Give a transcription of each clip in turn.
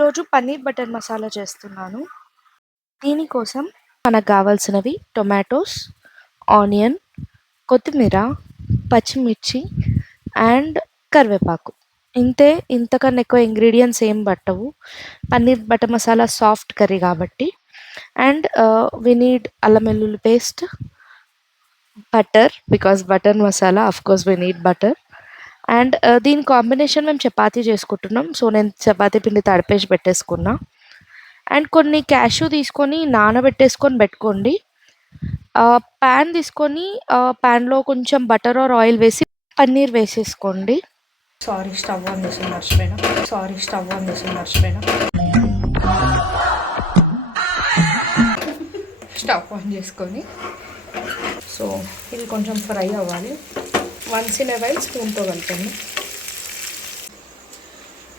ఈరోజు పన్నీర్ బటర్ మసాలా చేస్తున్నాను. దీనికోసం మనకు కావాల్సినవి టొమాటోస్, ఆనియన్, కొత్తిమీర, పచ్చిమిర్చి అండ్ కరివేపాకు. ఇంతే, ఇంతకన్నా ఎక్కువ ఇంగ్రీడియంట్స్ ఏం పట్టవు. Paneer butter masala soft curry కాబట్టి. అండ్ వి నీడ్ అల్లం వెల్లుల్లి paste, butter because butter masala course we need butter. And దీని కాంబినేషన్ మేము చపాతీ చేసుకుంటున్నాం. సో నేను చపాతీ పిండి తడిపేసి పెట్టేసుకున్నా. అండ్ కొన్ని క్యాష్యూ తీసుకొని నానబెట్టేసుకొని పెట్టుకోండి. ప్యాన్ తీసుకొని ప్యాన్లో కొంచెం బటర్ ఆర్ ఆయిల్ వేసి పన్నీర్ వేసేసుకోండి. స్టవ్ ఆన్ చేసి మర్చిపోయినా. స్టవ్ ఆన్ చేసుకొని సో ఇది కొంచెం ఫ్రై అవ్వాలి. వన్స్ ఇన్ ఎ వైల్ స్పూన్తో కలపండి.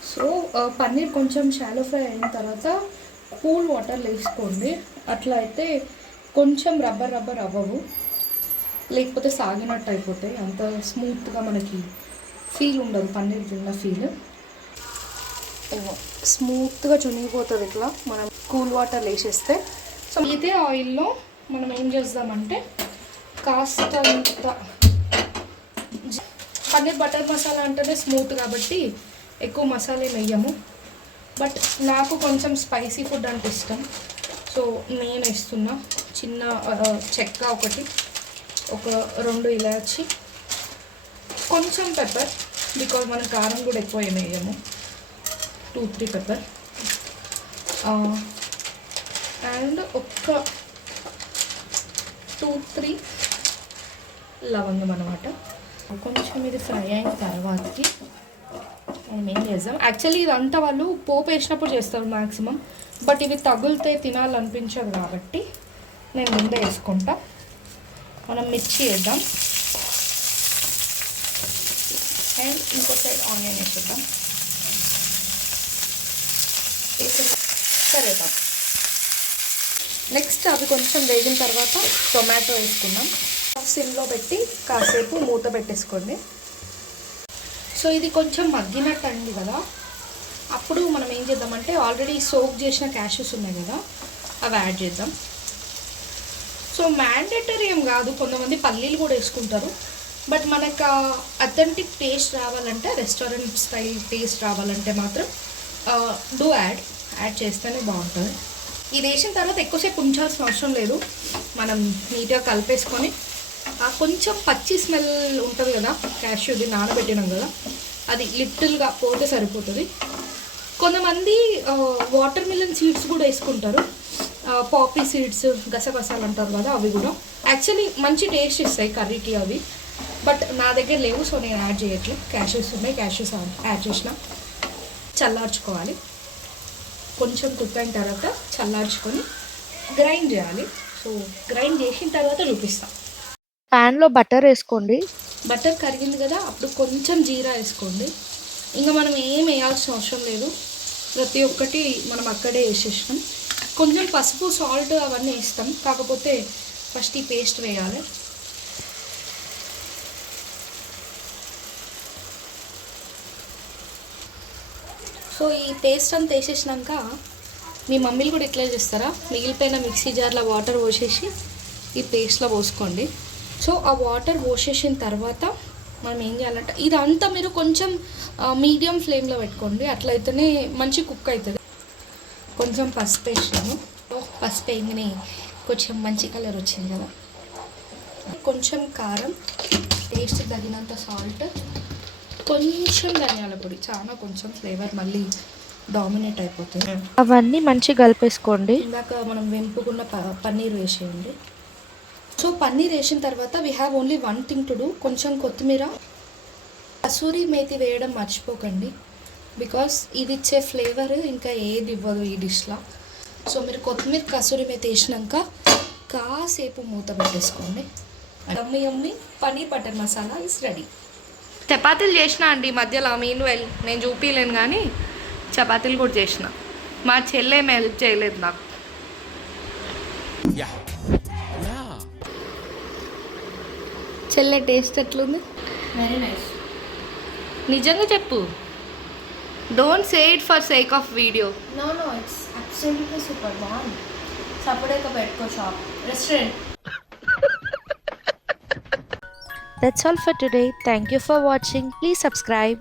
సో పన్నీర్ కొంచెం షాలో ఫ్రై అయిన తర్వాత కూల్ వాటర్ వేసుకోండి. అట్లా అయితే కొంచెం రబ్బర్ అవ్వవు, లేకపోతే సాగినట్టు అయిపోతాయి. అంత స్మూత్గా మనకి ఫీల్ ఉండదు, పన్నీర్ తిన్న ఫీల్. స్మూత్గా చునిగిపోతుంది ఇట్లా మనం కూల్ వాటర్ వేసేస్తే. సో ఇదే ఆయిల్లో మనం ఏం చేద్దామంటే కాస్త పన్నీర్ బటర్ మసాలా అంటేనే స్మూత్ కాబట్టి ఎక్కువ మసాలా వేయము. బట్ నాకు కొంచెం స్పైసీ ఫుడ్ అంటే ఇష్టం. సో నేను వేస్తున్నా చిన్న చెక్క ఒకటి, ఒక 2 ఇలాచి, కొంచెం పెప్పర్ బికాజ్ మనం కారం కూడా ఎక్కువ ఏమి వేయము, 2-3 పెప్పర్, అండ్ ఒక 2-3 లవంగం అనమాట. కొంచెం ఇది ఫ్రై అయిన తర్వాతకి మనం ఏం చేద్దాం. యాక్చువల్లీ ఇదంతా వాళ్ళు పోపు వేసినప్పుడు చేస్తారు మ్యాక్సిమం, బట్ ఇవి తగులితే తినాలనిపించదు కాబట్టి నేను ముందే వేసుకుంటా. మనం మిర్చి వేద్దాం అండ్ ఇంకో సైడ్ ఆనియన్ వేసేద్దాం. కరివేపాకు. నెక్స్ట్ అవి కొంచెం వేగిన తర్వాత టొమాటో వేసుకుందాం. సిమ్లో పెట్టి కాసేపు మూత పెట్టేసుకోండి. సో ఇది కొంచెం మగ్గినట్టు అండి కదా, అప్పుడు మనం ఏం చేద్దామంటే ఆల్రెడీ సోక్ చేసిన క్యాష్యూస్ ఉన్నాయి కదా, అవి యాడ్ చేద్దాం. సో మ్యాండేటరీ ఏం కాదు, కొంతమంది పల్లీలు కూడా వేసుకుంటారు. బట్ మనకు అథెంటిక్ టేస్ట్ రావాలంటే, రెస్టారెంట్ స్టైల్ టేస్ట్ రావాలంటే మాత్రం యాడ్ చేస్తేనే బాగుంటుంది. ఇది వేసిన తర్వాత ఎక్కువసేపు ఉంచాల్సిన అవసరం లేదు. మనం నీట్గా కలిపేసుకొని కొంచెం పచ్చి స్మెల్ ఉంటుంది కదా, క్యాష్యూది నానబెట్టినాం కదా, అది లిటిల్గా పోతే సరిపోతుంది. కొంతమంది వాటర్ మిలన్ సీడ్స్ కూడా వేసుకుంటారు, పాపీ సీడ్స్, గసగసాలు అంటారు కదా, అవి కూడా యాక్చువల్లీ మంచి టేస్ట్ ఇస్తాయి కర్రీకి అవి. బట్ నా దగ్గర లేవు, సో నేను యాడ్ చేయట్లేదు. క్యాష్యూస్ ఉన్నాయి, క్యాష్యూస్ యాడ్ చేసిన. చల్లార్చుకోవాలి. కొంచెం కుక్ అయిన తర్వాత చల్లార్చుకొని గ్రైండ్ చేయాలి. సో గ్రైండ్ చేసిన తర్వాత చూపిస్తాం. ప్యాన్లో బటర్ వేసుకోండి. బటర్ కరిగింది కదా, అప్పుడు కొంచెం జీరా వేసుకోండి. ఇంకా మనం ఏం వేయాల్సిన అవసరం లేదు, ప్రతి ఒక్కటి మనం అక్కడే వేసేసినాం. కొంచెం పసుపు, సాల్ట్ అవన్నీ వేస్తాం, కాకపోతే ఫస్ట్ ఈ పేస్ట్ వేయాలి. సో ఈ పేస్ట్ అంతా వేసేసినాక, మీ మమ్మీలు కూడా ఇట్లా చేస్తారా, మిగిలిపోయిన మిక్సీ జార్లో వాటర్ పోసేసి ఈ పేస్ట్లో పోసుకోండి. సో ఆ వాటర్ పోసేసిన తర్వాత మనం ఏం చేయాలంటే ఇదంతా మీరు కొంచెం మీడియం ఫ్లేమ్లో పెట్టుకోండి, అట్లయితేనే మంచి కుక్ అవుతుంది. కొంచెం పసుపు వేసినాము. పసుపు వేయగానే కొంచెం మంచి కలర్ వచ్చింది కదా. కొంచెం కారం, టేస్ట్ తగినంత సాల్ట్, కొంచెం ధనియాల పొడి, చాలా కొంచెం, ఫ్లేవర్ మళ్ళీ డామినేట్ అయిపోతుంది. అవన్నీ మంచిగా కలిపేసుకోండి. ఇందాక మనం వెంపుకున్న పన్నీర్ వేసేయండి. సో పన్నీర్ వేసిన తర్వాత we have only one thing to do. కొంచెం కొత్తిమీర, కసూరి మేతి వేయడం మర్చిపోకండి, బికాస్ ఇది ఇచ్చే ఫ్లేవర్ ఇంకా ఏది ఇవ్వదు ఈ డిష్లో. సో మీరు కొత్తిమీర, కసూరి మేతి వేసినాక కాసేపు మూత పెట్టేసుకోండి. Yummy paneer butter masala is ready. చపాతీలు చేసిన అండి మధ్యలో, మీన్ వెల్ నేను చూపించలేను కానీ చపాతీలు కూడా చేసిన. మా చెల్లె ఏమి హెల్ప్ చేయలేదు నాకు. చెల్లె టేస్ట్ ఎట్లుంది? Very nice. నిజంగా చెప్పు. Don't say it for sake of video. No it's absolutely super బాగుంది. సపరేట్గా పెట్టుకో shop restaurant. That's all for today. Thank you for watching. Please subscribe.